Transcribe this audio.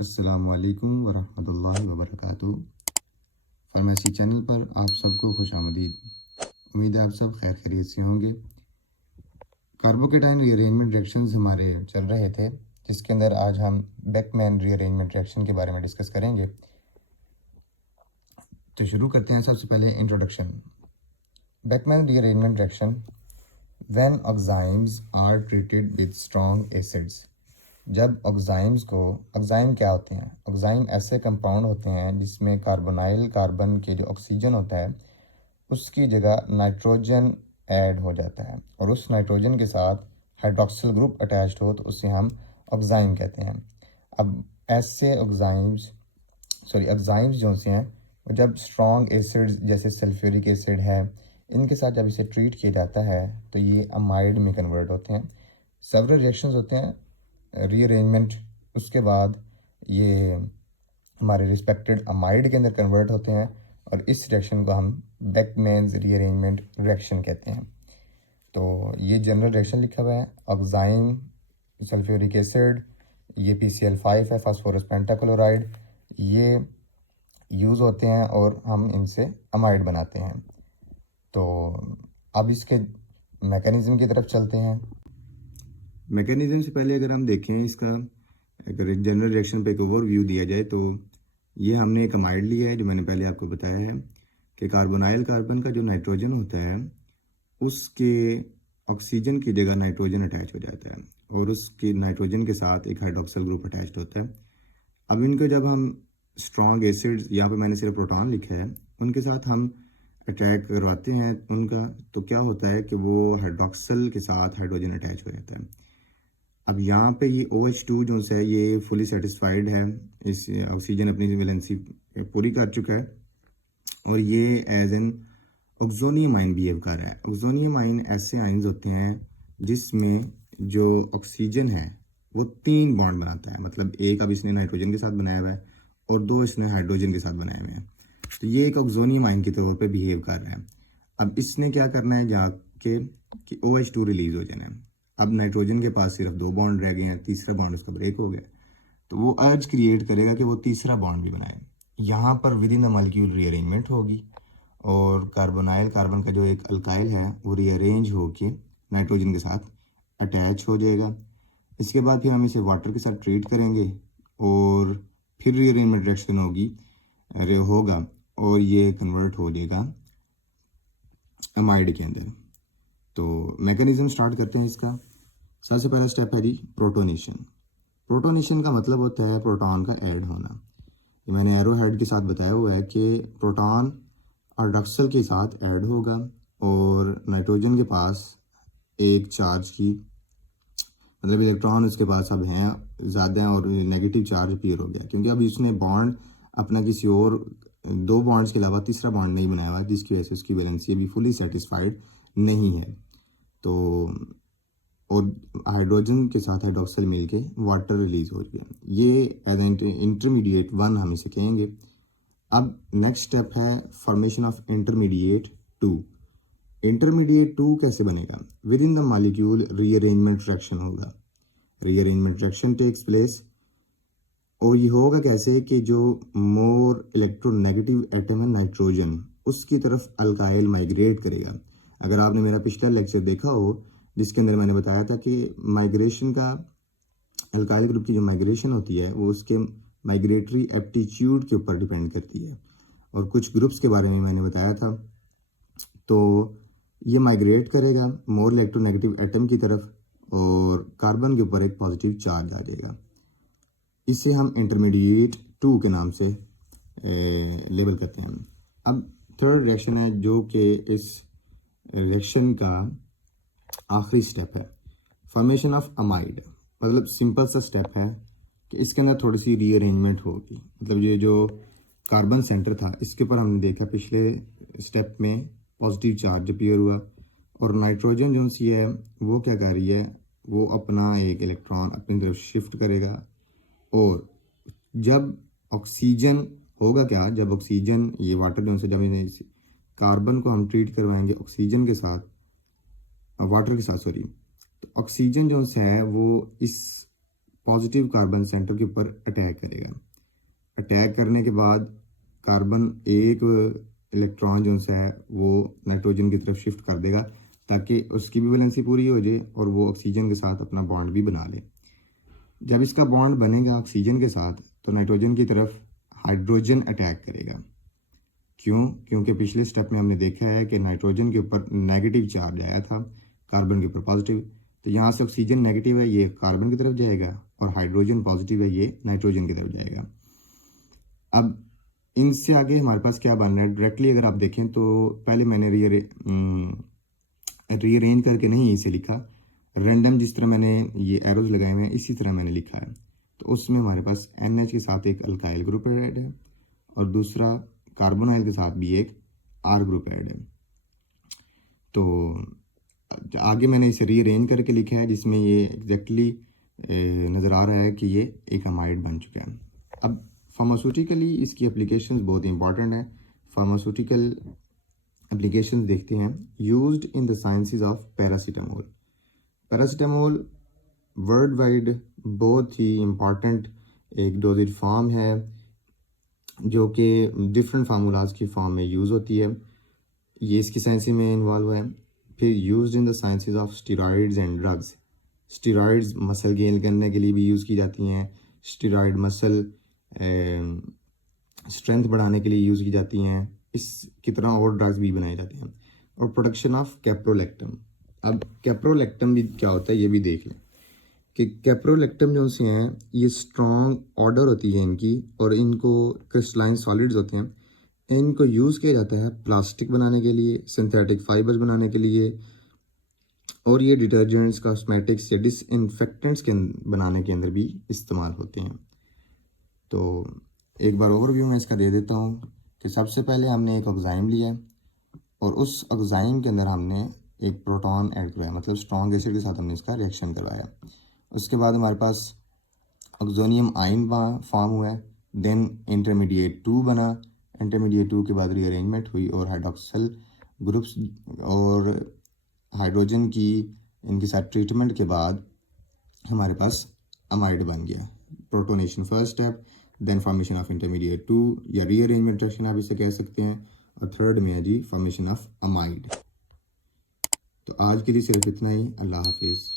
अस्सलामुअलैकुम वरहमतुल्लाहि वबरकातुहू। Pharmacy channel पर आप सबको खुशामदीद। उम्मीद है आप सब खैर खैरियत से होंगे। कार्बोकेटाइन रीअरेंजमेंट रिएक्शंस हमारे चल रहे थे, जिसके अंदर आज हम बेकमैन रीअरेंजमेंट रिएक्शन के बारे में डिस्कस करेंगे। तो शुरू करते हैं। सबसे पहले introduction. Beckmann rearrangement reaction when oximes are treated with strong acids. जब ऑक्साइम्स को, ऑक्साइम क्या होते हैं? ऑक्साइम ऐसे कंपाउंड होते हैं जिसमें कार्बोनाइल कार्बन के जो ऑक्सीजन होता है उसकी जगह नाइट्रोजन ऐड हो जाता है और उस नाइट्रोजन के साथ हाइड्रोक्सिल ग्रुप अटैच्ड हो तो उसे हम ऑक्साइम कहते हैं। अब ऐसे ऑक्साइम्स जो से हैं वो जब स्ट्रॉन्ग एसिड्स जैसे सल्फ्यूरिक एसिड है इनके साथ जब इसे ट्रीट किया जाता है तो ये अमाइड में कन्वर्ट होते हैं। सेवरल रिएक्शंस होते हैं रीअरेंजमेंट, उसके बाद ये हमारे रिस्पेक्टेड अमाइड के अंदर कन्वर्ट होते हैं और इस रिएक्शन को हम बेकमैन्स रीअरेंजमेंट रिएक्शन कहते हैं। तो ये जनरल रिएक्शन लिखा हुआ है। ऑक्साइम, सल्फ्यूरिक एसिड, ये PCl5 है, फास्फोरस पेंटाक्लोराइड, ये यूज़ होते हैं और हम इनसे अमाइड बनाते हैं। तो अब इसके मैकेनिज्म की तरफ चलते हैं। मैकेनिज्म से पहले अगर हम देखें इसका, अगर एक जनरल रिएक्शन पे एक ओवरव्यू दिया जाए तो ये हमने एक अमाइड लिया है, जो मैंने पहले आपको बताया है कि कार्बोनाइल कार्बन का जो नाइट्रोजन होता है उसके ऑक्सीजन की जगह नाइट्रोजन अटैच हो जाता है और उसके नाइट्रोजन के साथ एक हाइड्रोक्सिल ग्रुप अटैच होता है। अब इनको जब हम स्ट्रॉन्ग एसिड्स, यहाँ पे मैंने सिर्फ प्रोटॉन लिखा है, उनके साथ हम अटैक करवाते हैं उनका, तो क्या होता है कि वो हाइड्रोक्सिल के साथ हाइड्रोजन अटैच हो जाता है। अब यहाँ पे ये OH2 जो है ये फुली सेटिस्फाइड है, इस ऑक्सीजन अपनी वैलेंसी पूरी कर चुका है और ये एज एन ऑक्सोनियम आइन बिहेव कर रहा है। ऑक्सोनियम आइन ऐसे आइंस होते हैं जिसमें जो ऑक्सीजन है वो 3 बॉन्ड बनाता है, मतलब एक अब इसने नाइट्रोजन के साथ बनाया हुआ है और 2 इसने हाइड्रोजन के साथ बनाए हुए हैं। तो ये एक ऑक्सोनियम आइन के तौर पे बिहेव कर रहा है। अब इसने क्या करना है जाके कि OH2 रिलीज हो जाना है। अब नाइट्रोजन के पास सिर्फ 2 बॉन्ड रह गए हैं, तीसरा बॉन्ड उसका ब्रेक हो गया, तो वो अर्ज क्रिएट करेगा कि वो तीसरा बॉन्ड भी बनाए। यहाँ पर with in the molecule rearrangement होगी और कार्बोनाइल कार्बन का जो एक अल्काइल है वो रीअरेंज होके नाइट्रोजन के साथ अटैच हो जाएगा। इसके बाद फिर हम इसे वाटर के साथ ट्रीट करेंगे और फिर रीअरेंजमेंट रिएक्शन होगा और ये कन्वर्ट हो जाएगा अमाइड के अंदर। तो मैकेनिज्म स्टार्ट करते हैं इसका। सबसे पहला स्टेप है जी प्रोटोनेशन। प्रोटोनेशन का मतलब होता है प्रोटॉन का ऐड होना। ये मैंने एरो हेड के साथ बताया हुआ है कि प्रोटॉन हाइड्रोक्सिल के साथ ऐड होगा और नाइट्रोजन के पास एक चार्ज की, मतलब इलेक्ट्रॉन उसके पास अब हैं ज़्यादा हैं और नेगेटिव चार्ज अपीयर हो गया, क्योंकि अब उसने बॉन्ड अपना किसी और 2 बॉन्ड्स के अलावा तीसरा बॉन्ड नहीं बनाया हुआ, जिसकी वजह से उसकी वैलेंसी अभी फुली सेटिस्फाइड नहीं है। तो और हाइड्रोजन के साथ हाइड्रोक्सिल मिलके वाटर रिलीज हो रही है, ये एज इंटरमीडिएट 1 हम इसे कहेंगे। अब नेक्स्ट स्टेप है फॉर्मेशन ऑफ इंटरमीडिएट 2। इंटरमीडिएट 2 कैसे बनेगा? With in the molecule rearrangement reaction होगा। रीअरेंजमेंट रिएक्शन टेक्स प्लेस और ये होगा कैसे कि जो मोर इलेक्ट्रोनेगेटिव एटम है नाइट्रोजन, उसकी तरफ अल्काइल माइग्रेट करेगा। अगर आपने मेरा पिछला लेक्चर देखा हो जिसके अंदर मैंने बताया था कि माइग्रेशन का, अल्काइल ग्रुप की जो माइग्रेशन होती है वो उसके माइग्रेटरी एप्टीट्यूड के ऊपर डिपेंड करती है और कुछ ग्रुप्स के बारे में मैंने बताया था। तो ये माइग्रेट करेगा मोर इलेक्ट्रोनेगेटिव एटम की तरफ और कार्बन के ऊपर एक पॉजिटिव चार्ज आ जाएगा। इसे हम इंटरमीडिएट 2 के नाम से लेबल करते हैं। अब थर्ड रिएक्शन है जो कि इस रिएक्शन का आखिरी स्टेप है, फॉर्मेशन ऑफ अमाइड। मतलब सिंपल सा स्टेप है कि इसके अंदर थोड़ी सी रीअरेंजमेंट होगी। मतलब ये जो कार्बन सेंटर था इसके ऊपर हमने देखा पिछले स्टेप में पॉजिटिव चार्ज अपीयर हुआ और नाइट्रोजन जो सी है वो क्या कर रही है, वो अपना एक इलेक्ट्रॉन अपनी तरफ शिफ्ट करेगा और जब ऑक्सीजन होगा क्या, जब ऑक्सीजन, ये वाटर जो से जब कार्बन को हम ट्रीट करवाएंगे ऑक्सीजन के साथ, वाटर के साथ सॉरी, तो ऑक्सीजन जो है वो इस पॉजिटिव कार्बन सेंटर के ऊपर अटैक करेगा। अटैक करने के बाद कार्बन एक इलेक्ट्रॉन जो सा है वो नाइट्रोजन की तरफ शिफ्ट कर देगा ताकि उसकी भी वैलेंसी पूरी हो जाए और वो ऑक्सीजन के साथ अपना बॉन्ड भी बना ले। जब इसका बॉन्ड बनेगा ऑक्सीजन के साथ तो नाइट्रोजन की तरफ हाइड्रोजन अटैक करेगा। क्यों? क्योंकि पिछले स्टेप में हमने देखा है कि नाइट्रोजन के ऊपर नेगेटिव चार्ज आया था, कार्बन के ऊपर पॉजिटिव। तो यहाँ से ऑक्सीजन नेगेटिव है, ये कार्बन की तरफ जाएगा, और हाइड्रोजन पॉजिटिव है, ये नाइट्रोजन की तरफ जाएगा। अब इनसे आगे हमारे पास क्या बन रहा है डायरेक्टली अगर आप देखें तो पहले मैंने रीअरेंज करके नहीं इसे लिखा, रैंडम जिस तरह मैंने ये एरोज लगाए हुए हैं इसी तरह मैंने लिखा है। तो उसमें हमारे पास NH के साथ एक अल्काइल ग्रुप ऐड है और दूसरा कार्बोनाइल के साथ भी एक R ग्रुप ऐड है। तो आगे मैंने इसे रीअरेंज करके लिखा है जिसमें ये एग्जैक्टली नज़र आ रहा है कि ये एक अमाइड बन चुका है। अब फार्मास्यूटिकली इसकी एप्लीकेशंस बहुत इंपॉर्टेंट है। फार्मास्यूटिकल एप्लीकेशंस देखते हैं। Used in the sciences of paracetamol. Paracetamol world wide बहुत ही इम्पॉर्टेंट एक डोजेज फॉर्म है जो कि डिफरेंट फार्मूलाज की फॉर्म में यूज़ होती है। ये इसकी साइंस में इन्वॉल्व है। फिर used in the sciences of steroids and drugs. Steroids muscle gain करने के लिए भी यूज़ की जाती हैं। स्टीरॉइड मसल स्ट्रेंथ बढ़ाने के लिए यूज़ की जाती हैं। इसकी तरह और ड्रग्स भी बनाए जाते हैं। और प्रोडक्शन ऑफ कैप्रोलेक्टम। अब कैप्रोलेक्टम भी क्या होता है ये भी देख लें कि कैप्रोलेक्टम जो से हैं ये स्ट्रॉन्ग ऑर्डर होती है इनकी और इनको क्रिस्टलाइन सॉलिड्स होते हैं। इनको यूज़ किया जाता है प्लास्टिक बनाने के लिए, सिंथेटिक फाइबर्स बनाने के लिए, और ये डिटर्जेंट्स, कॉस्मेटिक्स या डिसइंफेक्टेंट्स के बनाने के अंदर भी इस्तेमाल होते हैं। तो एक बार ओवरव्यू मैं इसका दे देता हूँ कि सबसे पहले हमने एक ऑक्साइम लिया और उस ऑक्साइम के अंदर हमने एक प्रोटॉन ऐड करवाया, मतलब स्ट्रॉन्ग एसिड के साथ हमने इसका रिएक्शन करवाया। उसके बाद हमारे पास ऑक्सोनियम आयन फॉर्म हुआ है। देन इंटरमीडिएट 2 बना। इंटरमीडिएट 2 के बाद रीअरेंजमेंट हुई और हाइड्रोक्सिल ग्रुप्स और हाइड्रोजन की इनके साथ ट्रीटमेंट के बाद हमारे पास अमाइड बन गया। Protonation first step, then formation of intermediate 2 या रीअरेंजमेंट रिएक्शन आप इसे कह सकते हैं, और थर्ड में है जी फॉर्मेशन ऑफ अमाइड। तो आज के लिए सिर्फ इतना ही। अल्लाह हाफिज़।